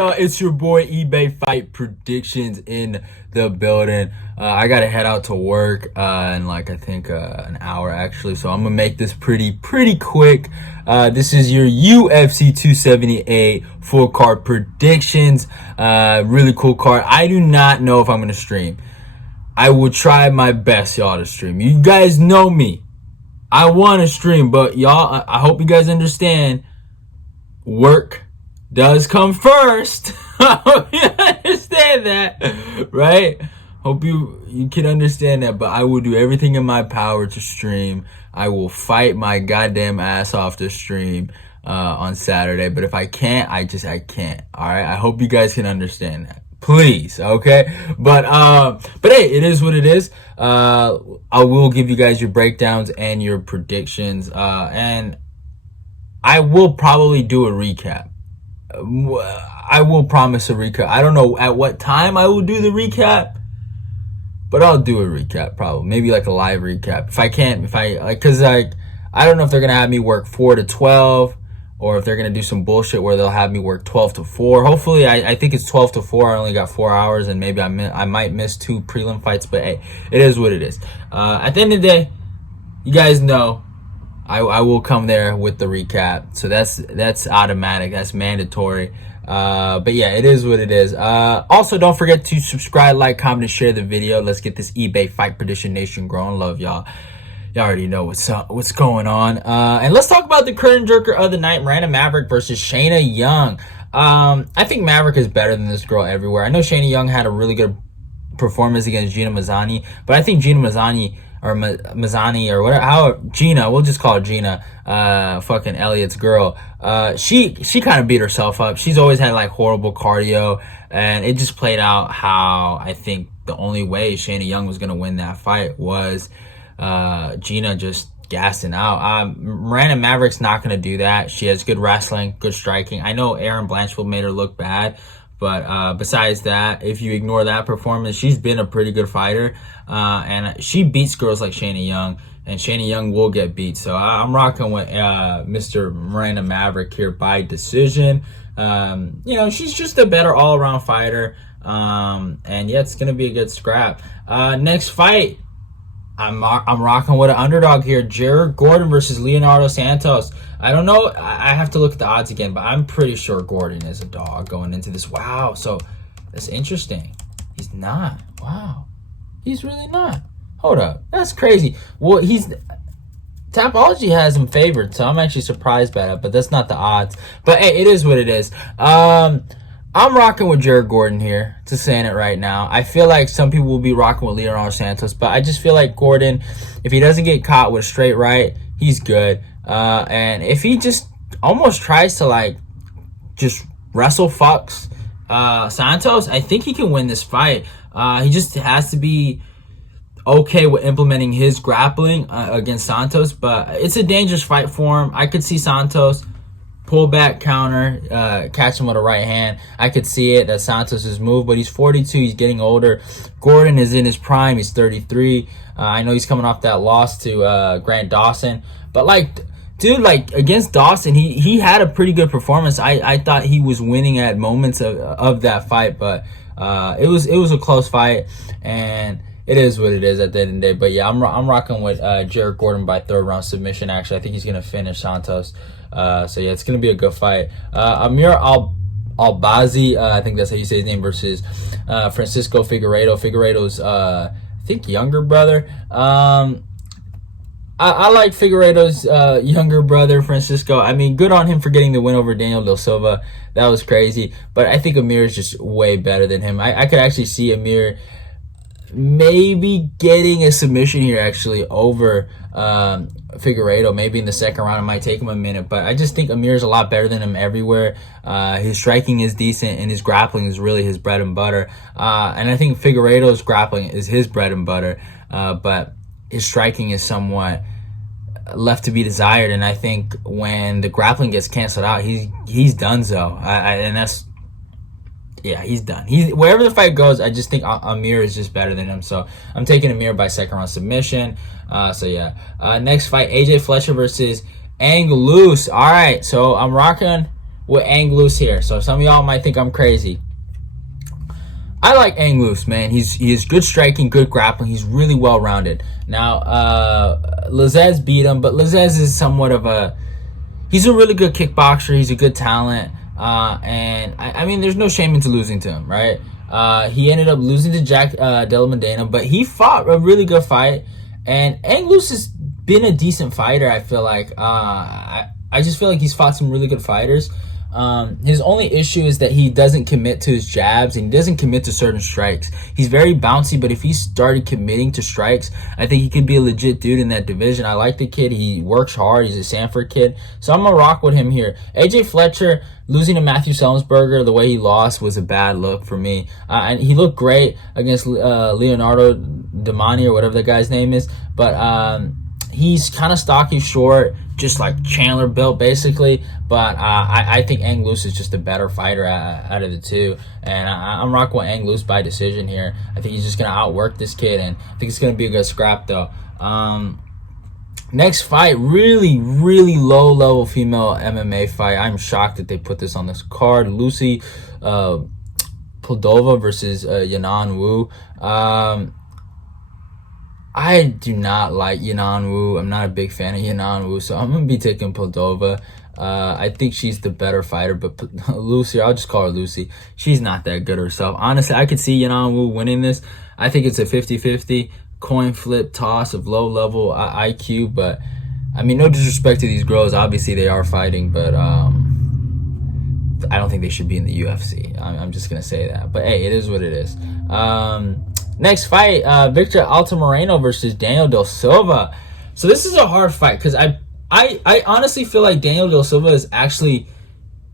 y'all? It's your boy eBay Fight Predictions in the building. I gotta head out to work in like I think an hour actually, so I'm gonna make this pretty quick. This is your UFC 278 full card predictions. Really cool card. I do not know if I'm gonna stream. I will try my best, y'all, to stream. You guys know me. I want to stream, but y'all, I hope you guys understand. Work does come first. I hope you understand that, right? Hope you can understand that, but I will do everything in my power to stream. I will fight my goddamn ass off to stream on Saturday, but if I can't, I can't. All right, I hope you guys can understand that, please. Okay, but hey, it is what it is. I will give you guys your breakdowns and your predictions, and I will probably do a recap. I will promise a recap. I don't know at what time I will do the recap, but I'll do a recap probably. Maybe like a live recap. If I can't, cause I don't know if they're gonna have me work 4 to 12 or if they're gonna do some bullshit where they'll have me work 12 to 4. Hopefully, I think it's 12 to 4. I only got 4 hours and maybe I might miss 2 prelim fights, but hey, it is what it is. At the end of the day, you guys know I will come there with the recap, so that's automatic, that's mandatory. But yeah, it is what it is. Also, don't forget to subscribe, like, comment, and share the video. Let's get this eBay Fight Prediction Nation growing. Love y'all. Y'all already know what's going on. And let's talk about the curtain jerker of the night, Miranda Maverick versus Shayna Young. I think Maverick is better than this girl everywhere. I know Shayna Young had a really good performance against Gina Mazzani, but I think Gina Mazzani or Mazzani or whatever, Gina, we'll just call her Gina, fucking Elliot's girl. She kind of beat herself up. She's always had like horrible cardio, and it just played out how I think the only way Shayna Young was gonna win that fight was Gina just gassing out. Miranda Maverick's not gonna do that. She has good wrestling, good striking. I know Erin Blanchfield made her look bad, but besides that, if you ignore that performance, she's been a pretty good fighter. And she beats girls like Shayna Young, and Shayna Young will get beat. So I'm rocking with Mr. Miranda Maverick here by decision. You know, she's just a better all-around fighter. And yeah, it's going to be a good scrap. Next fight, I'm rocking with an underdog here. Jared Gordon versus Leonardo Santos. I don't know. I have to look at the odds again, but I'm pretty sure Gordon is a dog going into this. Wow. So that's interesting. He's not. Wow. He's really not. Hold up. That's crazy. Well, Tapology has him favored, so I'm actually surprised by that, but that's not the odds. But hey, it is what it is. I'm rocking with Jared Gordon here, just saying it right now. I feel like some people will be rocking with Leonardo Santos, but I just feel like Gordon, if he doesn't get caught with a straight right, he's good. And if he just almost tries to like just wrestle fucks Santos, I think he can win this fight. He just has to be okay with implementing his grappling against Santos, but it's a dangerous fight for him. I could see Santos pull back counter, catch him with a right hand. I could see it, that Santos' move, but he's 42, he's getting older. Gordon is in his prime, he's 33. I know he's coming off that loss to Grant Dawson, but like, dude, like against Dawson, he had a pretty good performance. I thought he was winning at moments of that fight, but it was a close fight, and it is what it is at the end of the day. But yeah, I'm rocking with Jared Gordon by 3rd round submission. Actually, I think he's gonna finish Santos. So yeah, it's gonna be a good fight. Amir Albazi, I think that's how you say his name, versus Francisco Figueiredo. Figueiredo's I think younger brother. I like Figueiredo's younger brother, Francisco. I mean, good on him for getting the win over Daniel Del Silva. That was crazy. But I think Amir is just way better than him. I could actually see Amir maybe getting a submission here, actually, over Figueiredo. Maybe in the 2nd round. It might take him a minute. But I just think Amir is a lot better than him everywhere. His striking is decent, and his grappling is really his bread and butter. And I think Figueiredo's grappling is his bread and butter. But his striking is somewhat left to be desired, and I think when the grappling gets canceled out, he's done so. And that's, yeah, he's done. Wherever the fight goes, I just think Amir is just better than him. So I'm taking Amir by 2nd round submission. So yeah, next fight, AJ Fletcher versus Ange Loose. All right, so I'm rocking with Ange here. So some of y'all might think I'm crazy. I like Ange, man. He has good striking, good grappling. He's really well rounded. Now, Lazez beat him, but Lazez is somewhat of a. He's a really good kickboxer. He's a good talent, and I mean, there's no shame into losing to him, right? He ended up losing to Jack Della Medina, but he fought a really good fight, and Ange has been a decent fighter. I feel like I just feel like he's fought some really good fighters. His only issue is that he doesn't commit to his jabs and he doesn't commit to certain strikes. He's very bouncy, but if he started committing to strikes, I think he could be a legit dude in that division. I like the kid. He works hard. He's a Sanford kid. So I'm going to rock with him here. AJ Fletcher, losing to Matthew Selmsberger, the way he lost was a bad look for me. And he looked great against Leonardo Damani or whatever the guy's name is. But he's kind of stocky, short, just like Chandler built basically, but I think Ange is just a better fighter out of the two, and I'm rocking with Ange by decision here. I think he's just gonna outwork this kid, and I think it's gonna be a good scrap though. Next fight, really low level female MMA fight. I'm shocked that they put this on this card. Lucie Pudilová versus Yanan Wu. I do not like Yanan Wu. I'm not a big fan of Yanan Wu, so I'm going to be taking Pudilová. I think she's the better fighter, but Lucie, I'll just call her Lucie. She's not that good herself. Honestly, I could see Yanan Wu winning this. I think it's a 50-50 coin flip toss of low-level IQ, but, I mean, no disrespect to these girls. Obviously, they are fighting, but I don't think they should be in the UFC. I'm just going to say that. But, hey, it is what it is. Next fight, Victor Altamirano versus Daniel Del Silva. So this is a hard fight because I honestly feel like Daniel Del Silva is actually,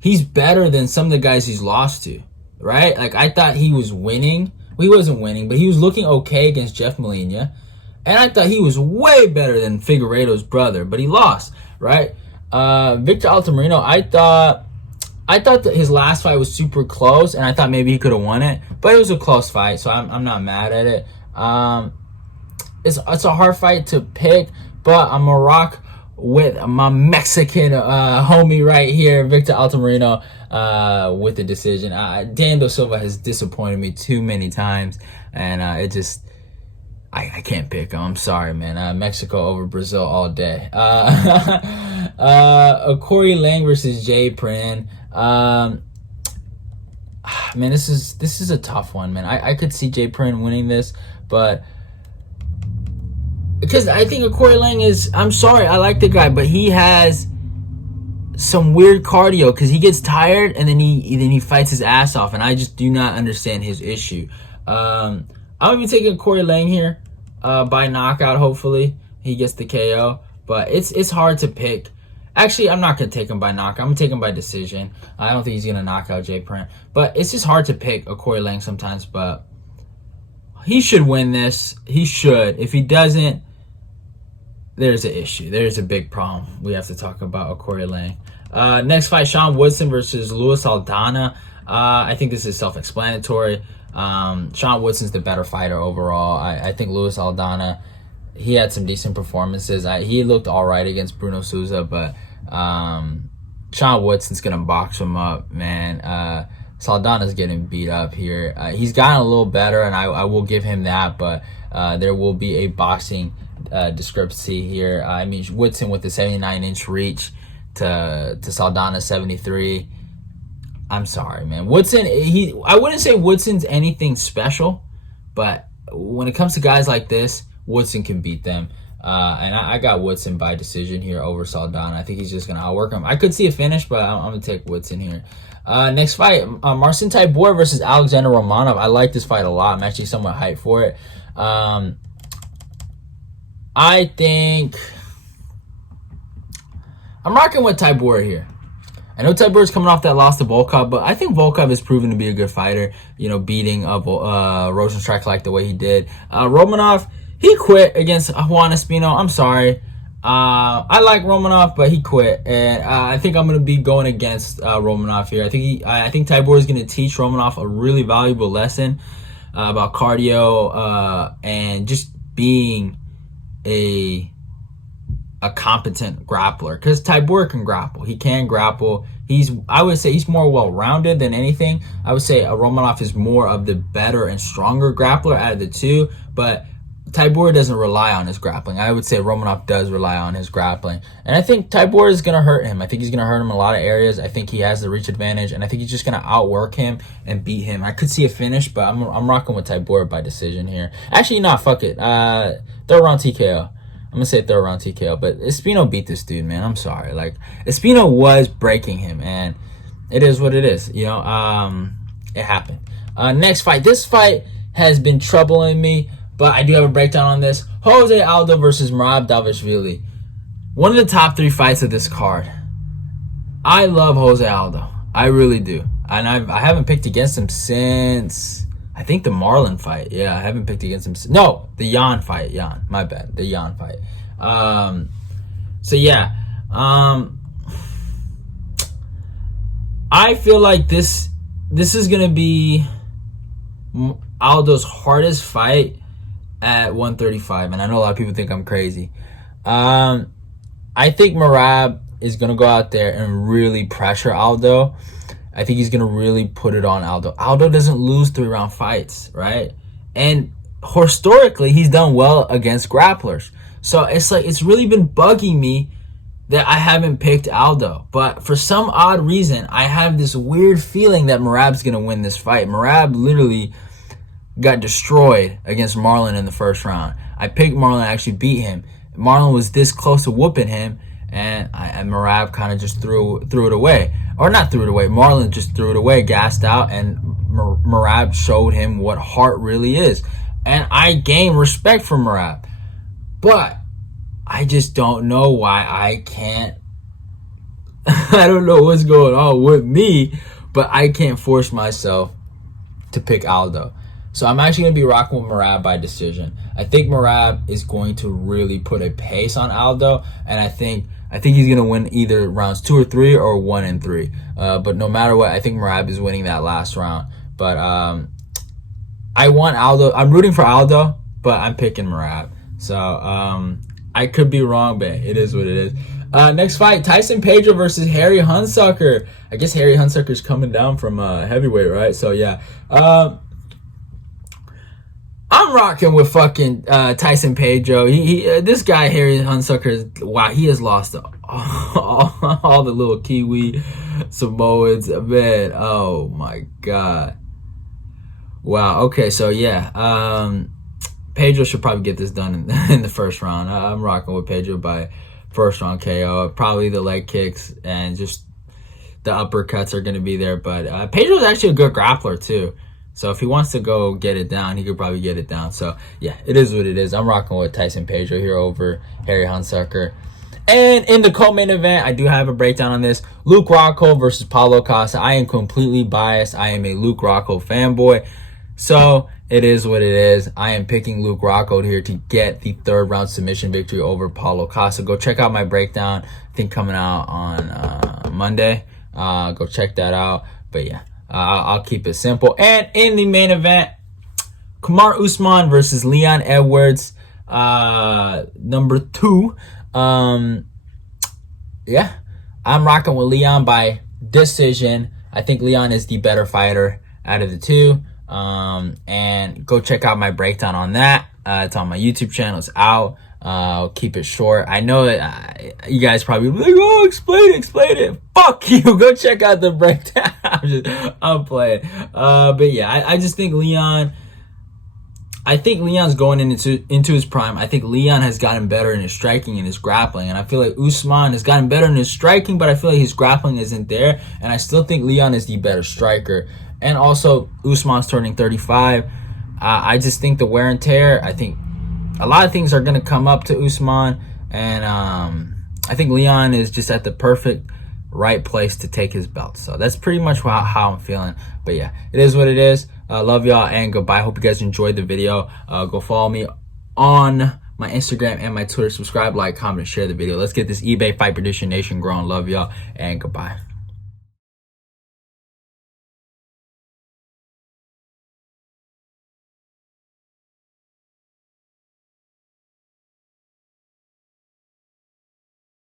he's better than some of the guys he's lost to, right? Like I thought he was winning. Well, he wasn't winning, but he was looking okay against Jeff Molina. And I thought he was way better than Figueiredo's brother, but he lost, right? Victor Altamirano, I thought that his last fight was super close, and I thought maybe he could have won it, but it was a close fight, so I'm not mad at it. It's a hard fight to pick, but I'm gonna rock with my Mexican homie right here, Victor Altamirano, with the decision. Daniel Silva has disappointed me too many times, and it just. I can't pick him. I'm sorry, man. Mexico over Brazil all day. Corey Lang versus Jay Prin. Man, this is a tough one, man. I could see Jay Prin winning this, but because I think Corey Lang is. I'm sorry, I like the guy, but he has some weird cardio because he gets tired and then he fights his ass off, and I just do not understand his issue. I'm gonna be taking Corey Lang here by knockout. Hopefully he gets the KO, but it's hard to pick. Actually, I'm not gonna take him by knockout. I'm gonna take him by decision. I don't think he's gonna knock out Jay Print, but it's just hard to pick a Corey Lang sometimes. But he should win this. He should. If he doesn't, there's an issue. There's a big problem. We have to talk about a Corey Lang. Next fight, Sean Woodson versus Luis Aldana. I think this is self-explanatory. Sean Woodson's the better fighter overall. I think Luis Aldana, he had some decent performances. He looked all right against Bruno Souza, but Sean Woodson's going to box him up, man. Saldana's getting beat up here. He's gotten a little better, and I will give him that, but there will be a boxing discrepancy here. I mean, Woodson with the 79-inch reach to Saldana's 73. I'm sorry, man. Woodson, I wouldn't say Woodson's anything special, but when it comes to guys like this, Woodson can beat them. And I got Woodson by decision here over Saldaña. I think he's just going to outwork him. I could see a finish, but I'm going to take Woodson here. Next fight, Marcin Tybura versus Alexandr Romanov. I like this fight a lot. I'm actually somewhat hyped for it. I think I'm rocking with Tybura here. I know Tybura's coming off that loss to Volkov, but I think Volkov has proven to be a good fighter, you know, beating Rosenstruck like the way he did. Romanov, he quit against Juan Espino. I'm sorry. I like Romanov, but he quit. And I think I'm going to be going against Romanov here. I think Tybura is going to teach Romanov a really valuable lesson about cardio and just being a a competent grappler, because Tybura can grapple. He can grapple. I would say he's more well-rounded than anything. I would say Romanov is more of the better and stronger grappler out of the two, but Tybura doesn't rely on his grappling. I would say Romanov does rely on his grappling. And I think Tybura is going to hurt him. I think he's going to hurt him in a lot of areas. I think he has the reach advantage, and I think he's just going to outwork him and beat him. I could see a finish, but I'm rocking with Tybura by decision here. Actually, no, fuck it. Third round TKO. I'm going to say third round TKO, but Espino beat this dude, man. I'm sorry. Like, Espino was breaking him, and it is what it is. You know, it happened. Next fight. This fight has been troubling me, but I do have a breakdown on this. José Aldo versus Merab Dvalishvili. One of the top 3 fights of this card. I love José Aldo. I really do. And I haven't picked against him since, I think, the Marlon fight. Yeah, I haven't picked against him. No, the Yanan fight. Yanan. My bad. The Yanan fight. So, yeah. I feel like this is going to be Aldo's hardest fight at 135. And I know a lot of people think I'm crazy. I think Merab is going to go out there and really pressure Aldo. I think he's going to really put it on Aldo. Aldo doesn't lose 3-round fights, right? And historically, he's done well against grapplers. So it's like, it's really been bugging me that I haven't picked Aldo. But for some odd reason, I have this weird feeling that Merab's going to win this fight. Merab literally got destroyed against Marlon in the first round. I picked Marlon, actually beat him. Marlon was this close to whooping him, and Merab kind of just threw it away. Or not threw it away. Marlon just threw it away, gassed out, and Merab showed him what heart really is. And I gained respect for Merab. But I just don't know why I can't. I don't know what's going on with me, but I can't force myself to pick Aldo. So I'm actually going to be rocking with Merab by decision. I think Merab is going to really put a pace on Aldo, and I think he's going to win either rounds 2 or 3 or 1 and 3. But no matter what, I think Merab is winning that last round. But I want Aldo. I'm rooting for Aldo, but I'm picking Merab. So I could be wrong, but it is what it is. Next fight, Tyson Pedro versus Harry Hunsucker. I guess Harry Hunsucker's coming down from heavyweight, right? So yeah. I'm rocking with fucking Tyson Pedro. This guy, Harry Hunsucker, wow, he has lost all the little Kiwi Samoans. Man, oh my God. Wow, okay, so yeah. Pedro should probably get this done in the first round. I'm rocking with Pedro by first round KO. Probably the leg kicks and just the uppercuts are going to be there. But Pedro's actually a good grappler too. So if he wants to go get it down, he could probably get it down. So yeah, it is what it is. I'm rocking with Tyson Pedro here over Harry Hunsucker. And in the co-main event, I do have a breakdown on this. Luke Rockhold versus Paulo Costa. I am completely biased. I am a Luke Rockhold fanboy. So it is what it is. I am picking Luke Rockhold here to get the 3rd round submission victory over Paulo Costa. Go check out my breakdown. I think coming out on Monday. Go check that out. But yeah. I'll keep it simple. And in the main event, Kamaru Usman versus Leon Edwards, number 2. Yeah, I'm rocking with Leon by decision. I think Leon is the better fighter out of the two. And go check out my breakdown on that. It's on my YouTube channel. It's out. I'll keep it short. I know that you guys probably be like, oh, explain it. Fuck you. Go check out the breakdown. I'm playing. But yeah, I just think Leon's going into his prime. I think Leon has gotten better in his striking and his grappling. And I feel like Usman has gotten better in his striking, but I feel like his grappling isn't there. And I still think Leon is the better striker. And also, Usman's turning 35. I just think the wear and tear, I think a lot of things are going to come up to Usman. And I think Leon is just at the perfect right place to take his belt. So that's pretty much how I'm feeling. But yeah, it is what it is. Love y'all and goodbye. Hope you guys enjoyed the video. Go follow me on my Instagram and my Twitter. Subscribe, like, comment, share the video. Let's get this eBay Fight Prediction Nation growing. Love y'all and goodbye.